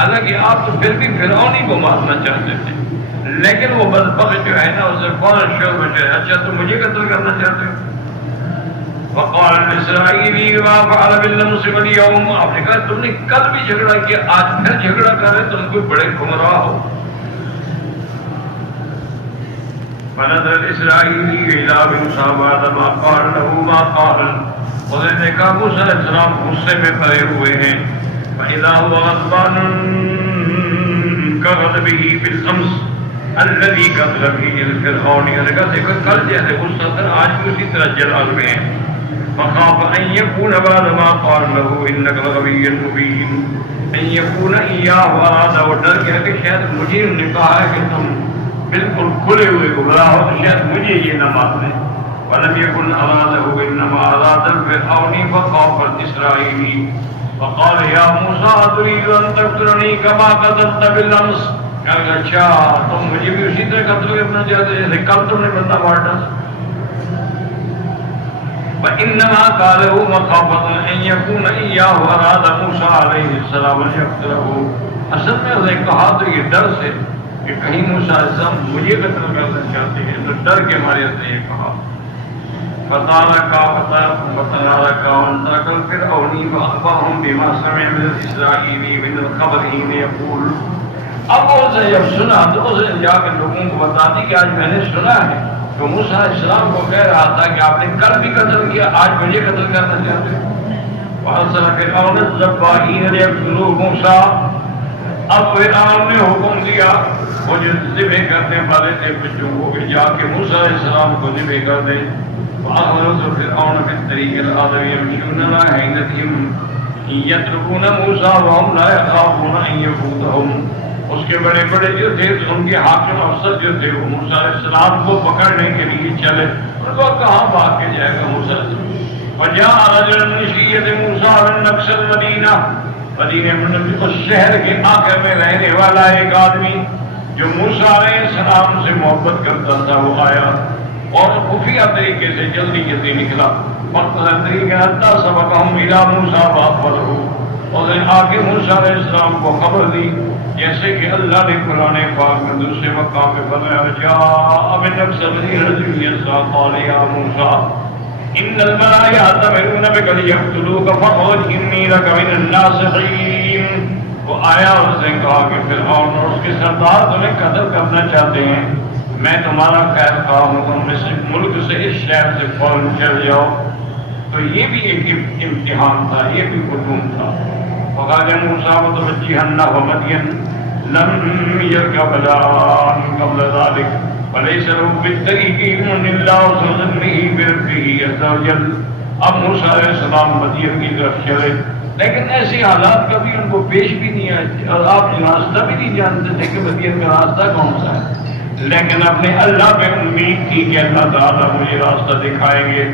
حالانکہ آپ تو پھر بھی فرعون ہی کو مارنا چاہتے تھے، لیکن وہ بدبخت جو ہے نا اسے فوراً شور مچے، اچھا تم مجھے قتل کرنا چاہتے ہو؟ وقال الاسرائیلی ما فعل بالامس والیوم، آپ نے کہا تم نے کل بھی جھگڑا کیا، آج پھر جھگڑا کر رہے، تم کوئی بڑے گمراہ ہو۔ فنظر الاسرائیلی الی موسیٰ بعد ما قال له ما قال، انہوں نے دیکھا موسیٰ علیہ السلام غصے میں پڑے ہوئے ہیں، فإذا هو غضبان كغضبه بالامس الذي قتل فيه الفرعون، نے کہا دیکھو کل جیسے غصہ تھا آج بھی اسی طرح جلال میں ہیں۔ فخاف ان يكون بعد ما قال له انك لغوي مبين، ان يكون اياه اراد، وہ ڈر گیا کہ شاید مجھے انہوں نے کہا ہے کہ تم بالکل کھلے ہوئے گمراہ ہو تو شاید مجھے یہ نہ مان لیں۔ ولم يكن اراده انما اراد الفرعون فخاف الاسرائيلي فقال يا موسى اتريد ان تقتلني كما قتلت بالامس، کہا اچھا تم مجھے بھی اسی طرح قتل کرنا چاہتے جیسے کل تم نے بندہ مار ڈالا۔ وانما قاله مخافة ان يكون اياه اراد موسى عليه السلام ان يقتله، اصل میں اسے کہا تو یہ ڈر سے کہ کہیں موسیٰ علیہ السلام مجھے قتل کرنا چاہتے ہیں، تو ڈر کے مارے سے یہ کہا۔ فتاركا وانطلق الفرعون فأخبرهم بما سمع من الإسرائيلي من الخبر حين يقول، اب اسے جب سنا تو اسے جا کے لوگوں کو بتا دی کہ آج میں نے سنا ہے تو موسیٰ علیہ السلام کو کہہ رہا تھا کہ آپ نے کل بھی قتل کیا، آج مجھے قتل کرنا چاہتے ہیں۔ فأرسل فرعون الذبائحين ليقتلوا موسیٰ، اب فرعون نے حکم دیا وہ جو ذبح کرنے والے تھے بچوں کو کہ جا کے موسیٰ علیہ السلام کو ذبح کر دیں۔ فأخبروا فرعون في الطريق الآخر يمشون على هيئتهم يتركون موسى وهم لا يخافون أن يفوتهم، اس کے بڑے بڑے جو تھے ان کے حاکم افسر جو تھے وہ موسیٰ علیہ السلام کو پکڑنے کے لیے چلے، ان کو کہاں بھاگ کے جائے گا موسیٰ علیہ السلام۔ وجاء رجل من شيعة موسى من أقصى المدينة، مدینے میں اس شہر کے آخر میں رہنے والا ایک آدمی جو موسیٰ علیہ السلام سے محبت کرتا تھا وہ آیا اور خفیہ طریقے سے جلدی جلدی نکلا۔ وقت طریقے حتیٰ سبقہم الی موسیٰ فاخبرہ، اور آگے موسیٰ علیہ السلام کو خبر دی، جیسے کہ اللہ نے قرآن پاک میں دوسرے مقام پہ فرمایا جاء من اقصى المدينة يسعى قال يا موسى ان الملائكة يأتمرون بك ليقتلوك فاخرج اني لك من الناصحين۔ وہ آیا اور اس نے کہا کہ فرعون اور اس کے سردار تمہیں قتل کرنا چاہتے ہیں، میں تمہارا خیر خواہ ہوں، تم اس ملک سے اس شہر سے فوراً چل جاؤ۔ تو یہ بھی ایک امتحان تھا، یہ بھی ہجوم تھا۔ فقال موسیٰ متوجہا نحو مدین لم يركب قبل ذلك وليس له بالطريق علم الا وظنه بربه عز وجل۔ اب موسیٰ علیہ السلام مدین کی طرف چلے، لیکن ایسی حالات کبھی ان کو پیش بھی نہیں آئے اور آپ راستہ بھی نہیں جانتے تھے کہ مدین کا راستہ کون سا ہے، لیکن اپنے اللہ پہ امید تھی کہ اللہ تعالیٰ مجھے راستہ دکھائیں گے۔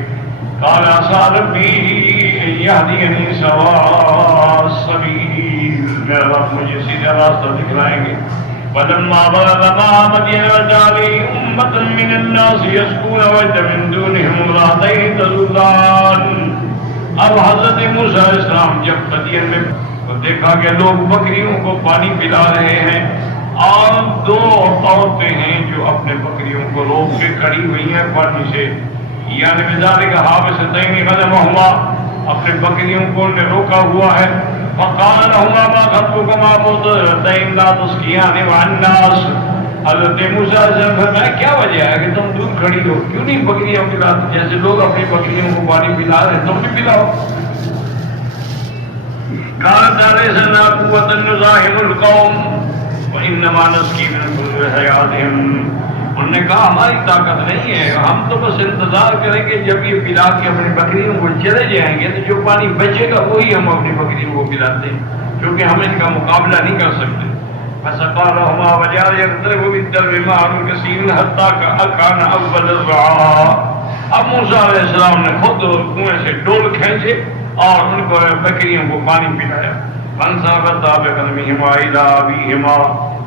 قال عسى ربي أن يهديني سواء السبيل، میرا رب مجھے سیدھا راستہ دکھلائیں گے۔ فلما بلغ معه مدين وجد عليه أمة من الناس يسقون وجد من دونهم امرأتين تذودان۔ اب حضرت موسیٰ علیہ السلام جب مدین میں دیکھا کہ لوگ بکریوں کو پانی پلا رہے ہیں اور دو عورتیں ہیں جو اپنے بکریوں کو روک کے کھڑی ہوئی ہیں پانی سے، یعنی بذالک حابستین غنمہما، اپنے بکریوں کو انہیں روکا ہوا ہے۔ فقال لهما ما خطبكما مرضعتين لا تسقيان والناس، حضرت موسیٰ علیہ السلام فرمایا کیا وجہ ہے کہ تم دور کھڑی ہو، کیوں نہیں بکریاں پلاتے؟ جیسے لوگ اپنی بکریوں کو پانی پلا رہے ہیں تم بھی پلاؤ۔ قالت أليس لنا قوة نزاحم القوم وإنما نسقي من بعد حياتهم، انہوں نے کہا ہماری طاقت نہیں ہے، ہم تو بس انتظار کریں گے جب یہ پلا کے اپنی بکریوں کو چلے جائیں گے تو جو پانی بچے گا وہی ہم اپنی بکریوں کو پلاتے ہیں، کیونکہ ہم ان کا مقابلہ نہیں کر سکتے۔ فسقى لهما وجعل يضرب بالدلو معه كثير حتى كان اول الرعاء۔ اب موسیٰ علیہ السلام نے خود کنویں سے ڈول کھینچے اور ان کو بکریوں کو پانی پلایا۔ فانصرفتا بغنمهما إلى أبيهما،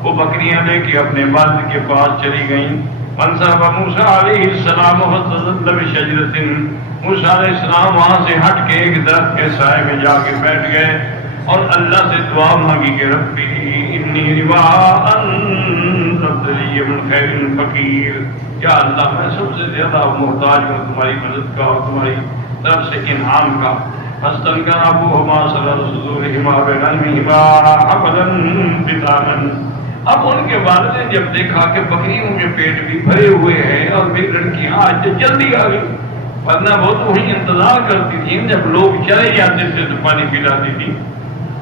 وہ بکریاں لے کے اپنے والد کے پاس چلی گئیں۔ فانصرف موسیٰ علیہ السلام فاستظل بشجرة، موسیٰ علیہ السلام وہاں سے ہٹ کے ایک درخت کے سائے میں جا کے بیٹھ گئے اور اللہ سے دعا مانگی کہ ربی بما انت ابتلی من خیر فقیر. یا اللہ میں سب سے زیادہ محتاج ہوں تمہاری مدد کا اور تمہاری طرف سے انعام کا. فاستنكروا صلى صدورهما بغنمهما حبلا بطانا. اب ان کے والد نے جب دیکھا کہ بکریوں کے پیٹ بھی بھرے ہوئے ہیں اور میری لڑکیاں آج جلدی آ گئی، ورنہ وہ تو وہیں انتظار کرتی تھی، جب لوگ چلے جاتے تھے تو پانی پلاتی تھی.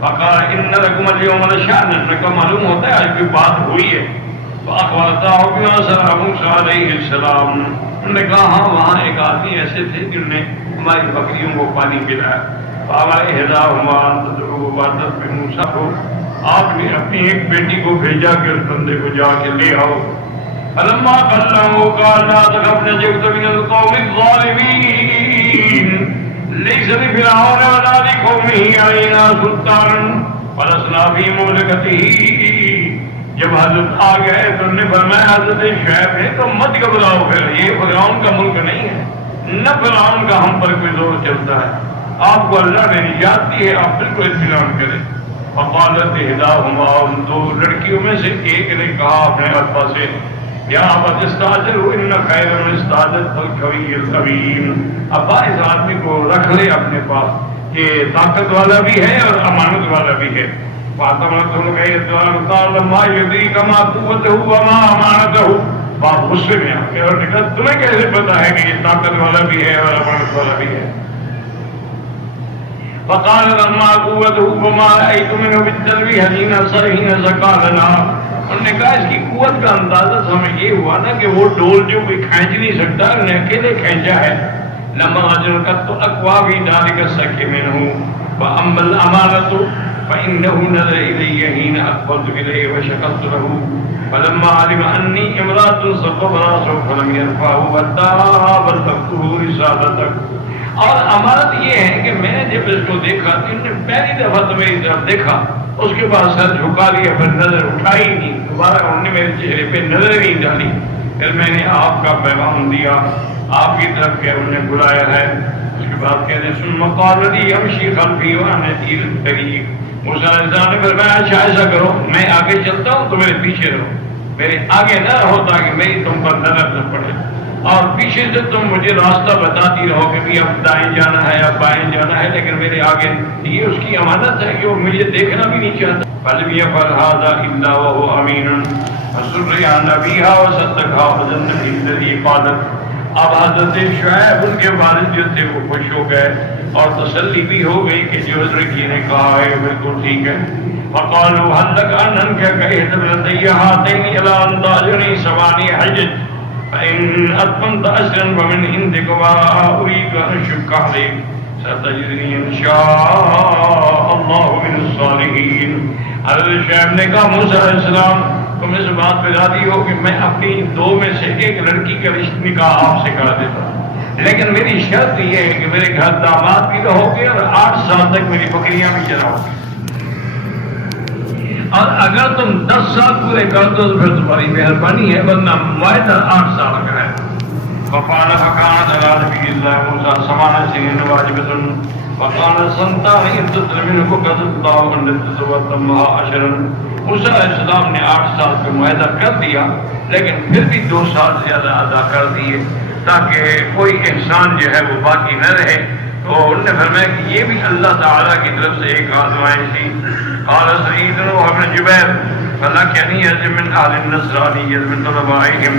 فقال ان لكم اليوم لشأنا. میں کو معلوم ہوتا ہے آج کوئی بات ہوئی ہے. فأخبرته بما صنع موسى عليه السلام. انہوں نے کہا ہاں وہاں ایک آدمی ایسے تھے جنہوں نے ہماری بکریوں کو پانی پلایا. موسیٰ کو آپ نے اپنی ایک بیٹی کو بھیجا کہ اس بندے کو جا کے لے آؤ. فلما كلمه قال لا تخف نجوت من القوم الظالمين ليس لفرعون ولا لقومه علينا سلطان ولسنا في مملكته. جب حضرت آ گئے تو انہوں نے فرمایا حضرت شعیب نے تو مت گھبراؤ، پھر یہ فرعون کا ملک نہیں ہے، نہ فرعون کا ہم پر کوئی زور چلتا ہے، آپ کو اللہ نے نجات دی ہے، آپ بالکل اطمینان کریں. فقالت احداہما، ان دو لڑکیوں میں سے ایک نے کہا اپنے ابا سے یا ابت استاجروا ان خیر من استاجرت القوی الامین. ابا اس آدمی کو رکھ لے اپنے پاس، یہ طاقت والا بھی ہے اور امانت والا بھی ہے. قال ما يدريك ما قوته وما امانته. باپ غصے میں آ گیا اور کہا تمہیں کیسے پتا ہے کہ یہ طاقت والا بھی ہے اور امانت والا بھی ہے. فقال لما قوته وما رأيت منه بالتلويح حين صرحين زكاة لنا. انہوں نے کہا اس کی قوت کا اندازہ ہمیں یہ ہوا نا کہ وہ ڈول جو کوئی کھینچ نہیں سکتا انہوں نے اکیلے کھینچا ہے. لما اجرکت اقوا بھی ذلك السك منه واما الامانة فإنه نظر إلي حين أقبلت إليه وشكرت له فلما علم أني امرأة صلب رأسه فلم يرفعه حتى بلغته رسالتك. اور امانت یہ ہے کہ میں نے جب اس کو دیکھا تو انہوں نے پہلی دفعہ تو میری طرف دیکھا، اس کے بعد سر جھکا لیا، پھر نظر اٹھائی نہیں، دوبارہ انہوں نے میرے چہرے پہ نظر نہیں ڈالی. پھر میں نے آپ کا پیغام دیا، آپ کی طرف کہ انہوں نے بلایا ہے. اس کے بعد کہتے ہیں ثم قال لي امشي خلفي وانا اسير الطريق. موسیٰ علیہ السلام نے فرمایا اچھا ایسا کرو میں آگے چلتا ہوں تو میرے پیچھے رہو، میرے آگے نہ رہو تاکہ میری تم پر نظر نہ پڑے، اور پیچھے سے تم مجھے راستہ بتاتی رہو کہ بھی اب دائیں جانا ہے اب بائیں جانا ہے، لیکن میرے آگے. یہ اس کی امانت ہے کہ وہ مجھے دیکھنا بھی نہیں چاہتا. فلم يفعل هذا الا وهو امين فسر عن ابيها وصدقها وظن الذي قالت. اب حضرت شعیب ان کے والد جو تھے وہ خوش ہو گئے اور تسلی بھی ہو گئی کہ جو لڑکی نے کہا ہے بالکل ٹھیک ہے. فقالوا هل لك ان انكح احدى هاتين الى ان تاجرني 7 حجج فان اتممت عشرا فمن عندك واريد ان اشق عليك ستجدني ان شاء الله من الصالحين. حضرت شعیب نے کہا موسیٰ علیہ السلام تم اس بات پہ راضی ہو کہ میں اپنی 2 میں سے ایک لڑکی کا رشتہ نکاح آپ سے کرا دیتا ہوں، لیکن میری شرط یہ ہے کہ میرے گھر داماد بھی رہو گے اور 8 سال تک میری بکریاں بھی چراؤ گے، اور اگر تم 10 سال پورے کر دو تو پھر تمہاری مہربانی ہے، ورنہ معاہدہ 8 سال کا ہے. وقال فكان على نبي الله موسى 8 سنين واجبة وقال سنتان إن تطلب منه قد الله أن تتزوج معها 10. موسیٰ علیہ السلام نے 8 سال کا معاہدہ کر دیا لیکن پھر بھی 2 سال زیادہ ادا کر دیے تاکہ کوئی احسان جو ہے وہ باقی نہ رہے. تو انہوں نے فرمایا کہ یہ بھی اللہ تعالیٰ کی طرف سے ایک آزمائش تھی. قال سعید بن جبیر فلك أن يأتي من أهل النصرانية من طلبائهم